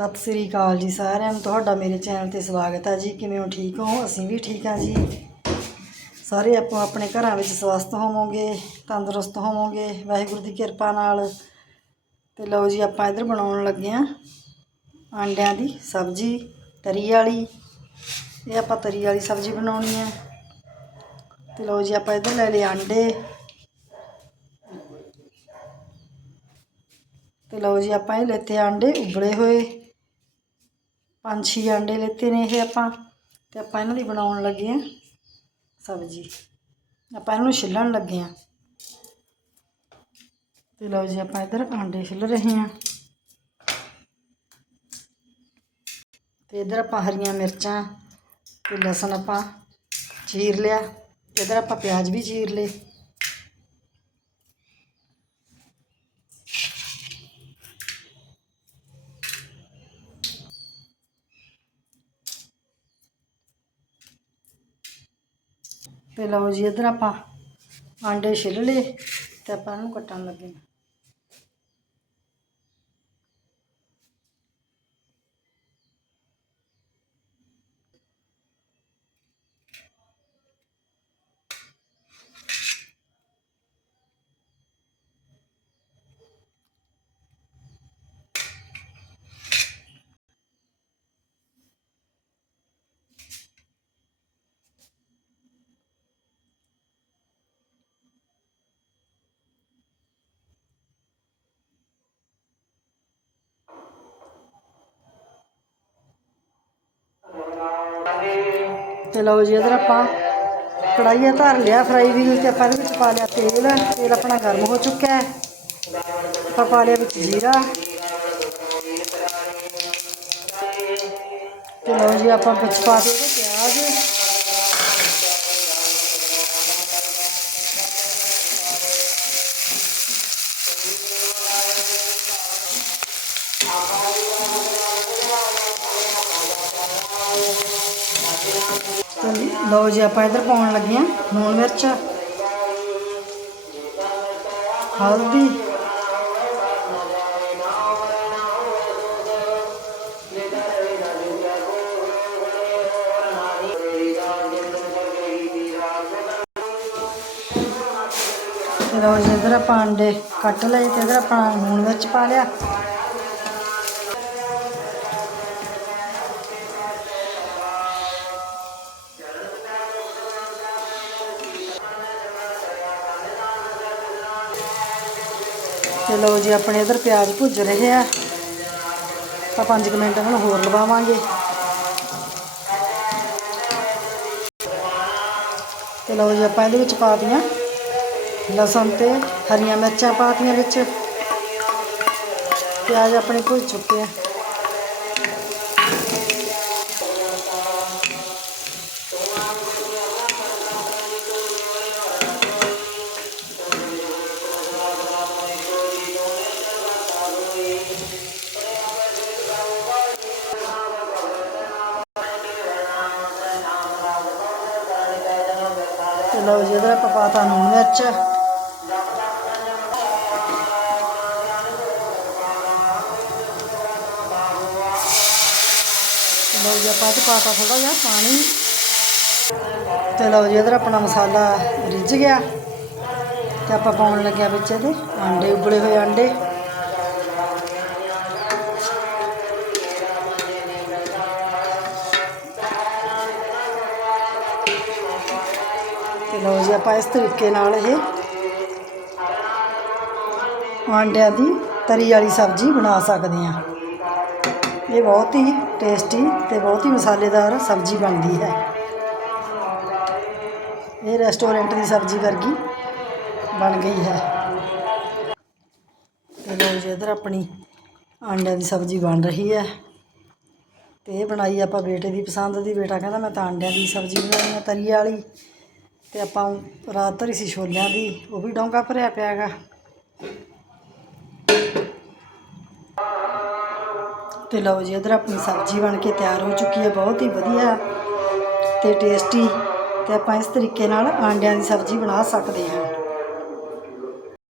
ਸਤਿ ਸ੍ਰੀ ਅਕਾਲ ਜੀ ਸਾਰਿਆਂ ਨੂੰ। ਤੁਹਾਡਾ ਮੇਰੇ ਚੈਨਲ ਤੇ ਸਵਾਗਤ ਹੈ ਜੀ। ਕਿਵੇਂ ਹੋ? ਠੀਕ ਹੋ? ਅਸੀਂ ਵੀ ਠੀਕ ਹਾਂ ਜੀ। ਸਾਰੇ ਆਪੋ ਆਪਣੇ ਘਰਾਂ ਵਿੱਚ ਸਵਸਥ ਹੋਵੋਗੇ, ਤੰਦਰੁਸਤ ਹੋਵੋਗੇ। ਵਾਹਿਗੁਰੂ ਦੀ ਕਿਰਪਾ ਨਾਲ। ਤੇ ਲਓ ਜੀ, ਆਪਾਂ ਇੱਧਰ ਬਣਾਉਣ ਲੱਗੇ ਹਾਂ ਆਂਡਿਆਂ ਦੀ ਸਬਜ਼ੀ, ਤਰੀ ਵਾਲੀ। ਇਹ ਆਪਾਂ ਤਰੀ ਵਾਲੀ ਸਬਜ਼ੀ ਬਣਾਉਣੀ ਹੈ। ਤੇ ਲਓ ਜੀ, ਆਪਾਂ ਇੱਧਰ ਲੈ ਲਏ ਆਂਡੇ। ਤੇ ਲਓ ਜੀ, ਆਪਾਂ ਇਹ ਲੈਤੇ ਆਂਡੇ ਉਬਲੇ ਹੋਏ। ਪੰਜ ਛੇ ਆਂਡੇ ਲੈਤੇ ਨੇ ਇਹ ਆਪਾਂ ਤੇ ਆਪਾਂ ਇਹਨਾਂ ਦੀ ਬਣਾਉਣ ਲੱਗੇ ਆ ਸਬਜ਼ੀ। ਆਪਾਂ ਇਹਨੂੰ ਛਿੱਲਣ ਲੱਗੇ ਆ। ਤੇ ਲਓ ਜੀ, ਆਪਾਂ ਇੱਧਰ ਆਂਡੇ ਛਿੱਲ ਰਹੇ ਹਾਂ ਤੇ ਇੱਧਰ ਆਪਾਂ ਹਰੀਆਂ ਮਿਰਚਾਂ ਤੇ ਲਸਣ ਆਪਾਂ ਚੀਰ ਲਿਆ। ਤੇ ਇੱਧਰ ਆਪਾਂ ਪਿਆਜ਼ ਵੀ ਚੀਰ ਲਏ। ਤੇ ਲਓ ਜੀ ਇੱਧਰ ਆਪਾਂ ਆਂਡੇ ਛਿੱਲ ਲਏ ਤੇ ਆਪਾਂ ਇਹਨੂੰ ਕੱਟਣ ਲੱਗੇ ਤੇ ਲਓ ਜੀ ਇਧਰ ਆਪਾਂ ਕੜਾਈਆ ਧਰ ਲਿਆ ਫਰਾਈ ਵੀਲ ਤੇ ਆਪਾਂ ਇਹਦੇ ਵਿੱਚ ਪਾ ਲਿਆ ਤੇਲ। ਤੇਲ ਆਪਣਾ ਗਰਮ ਹੋ ਚੁੱਕਾ ਹੈ। ਆਪਾਂ ਪਾ ਲਿਆ ਵਿੱਚ ਜੀਰਾ। ਤੇ ਲਓ ਜੀ ਆਪਾਂ ਵਿੱਚ ਪਾ ਦੇ ਪਿਆਜ਼। ਲਓ ਜੀ, ਆਪਾਂ ਇਧਰ ਪਾਉਣ ਲੱਗੇ ਹਾਂ ਲੂਣ ਮਿਰਚ। ਹਲਦੀ। ਲਓ ਜੀ, ਇਧਰ ਆਪਾਂ ਅੰਡੇ ਕੱਟ ਲਏ ਤੇ ਇਧਰ ਆਪਾਂ ਲੂਣ ਮਿਰਚ ਪਾ ਲਿਆ। ਤੇ ਲਓ ਜੀ, ਆਪਣੇ ਇਧਰ ਪਿਆਜ਼ ਭੁੱਜ ਰਹੇ ਆ। ਆਪਾਂ 5 ਮਿੰਟ ਹੁਣ ਹੋਰ ਲਵਾਵਾਂਗੇ। ਤੇ ਲਓ ਜੀ, ਆਪਾਂ ਇਹਦੇ ਵਿੱਚ ਪਾ ਦਿੱਤੀਆਂ ਲਸਣ ਤੇ ਹਰੀਆਂ ਮਿਰਚਾਂ ਪਾ ਦਿੱਤੀਆਂ ਵਿੱਚ। ਪਿਆਜ਼ ਆਪਣੇ ਭੁੱਜ ਚੁੱਕੇ ਆ। ਲਓ ਜੀ ਇਧਰ ਆਪਾਂ ਪਾਤਾ ਲੂਣ ਮਿਰਚ। ਲਓ ਜੀ, ਆਪਾਂ ਤੇ ਪਾਤਾ ਥੋੜਾ ਜਿਹਾ ਪਾਣੀ। ਤੇ ਲਓ ਜੀ, ਇਧਰ ਆਪਣਾ ਮਸਾਲਾ ਰਿੱਝ ਗਿਆ। ਤੇ ਆਪਾਂ ਪਾਉਣ ਲੱਗਿਆ ਵਿੱਚ ਇਹਦੇ ਆਂਡੇ, ਉਬਲੇ ਹੋਏ ਆਂਡੇ। ਲਓ ਜੀ, ਆਪਾਂ ਇਸ ਤਰੀਕੇ ਨਾਲ ਇਹ ਆਂਡਿਆਂ ਦੀ ਤਰੀ ਵਾਲੀ ਸਬਜ਼ੀ ਬਣਾ ਸਕਦੇ ਹਾਂ। ਇਹ ਬਹੁਤ ਹੀ ਟੇਸਟੀ ਤੇ ਬਹੁਤ ਹੀ ਮਸਾਲੇਦਾਰ ਸਬਜ਼ੀ ਬਣਦੀ ਹੈ। ਇਹ ਰੈਸਟੋਰੈਂਟ ਦੀ ਸਬਜ਼ੀ ਵਰਗੀ ਬਣ ਗਈ ਹੈ। ਤੇ ਲਓ ਜੀ, ਇਧਰ ਆਪਣੀ ਆਂਡਿਆਂ ਦੀ ਸਬਜ਼ੀ ਬਣ ਰਹੀ ਹੈ। ਤੇ ਇਹ ਬਣਾਈ ਆਪਾਂ ਬੇਟੇ ਦੀ ਪਸੰਦ ਦੀ। ਬੇਟਾ ਕਹਿੰਦਾ, ਮੈਂ ਤਾਂ ਆਂਡਿਆਂ ਦੀ ਸਬਜ਼ੀ ਬਣਾਉਣੀ ਹੈ ਤਰੀ ਵਾਲੀ। ਤੇ ਆਪਾਂ ਰਾਤ ਧਰੀ ਸੀ ਛੋਲਿਆਂ ਦੀ, ਉਹ ਵੀ ਡੋਂਗਾ ਭਰਿਆ ਪਿਆ ਹੈਗਾ ਤੇ ਲਓ ਜੀ, ਇਧਰ ਆਪਣੀ ਸਬਜ਼ੀ ਬਣ ਕੇ ਤਿਆਰ ਹੋ ਚੁੱਕੀ ਹੈ, ਬਹੁਤ ਹੀ ਵਧੀਆ ਤੇ ਟੇਸਟੀ ਤੇ ਆਪਾਂ ਇਸ ਤਰੀਕੇ ਨਾਲ ਆਂਡਿਆਂ ਦੀ ਸਬਜ਼ੀ ਬਣਾ ਸਕਦੇ ਹਾਂ।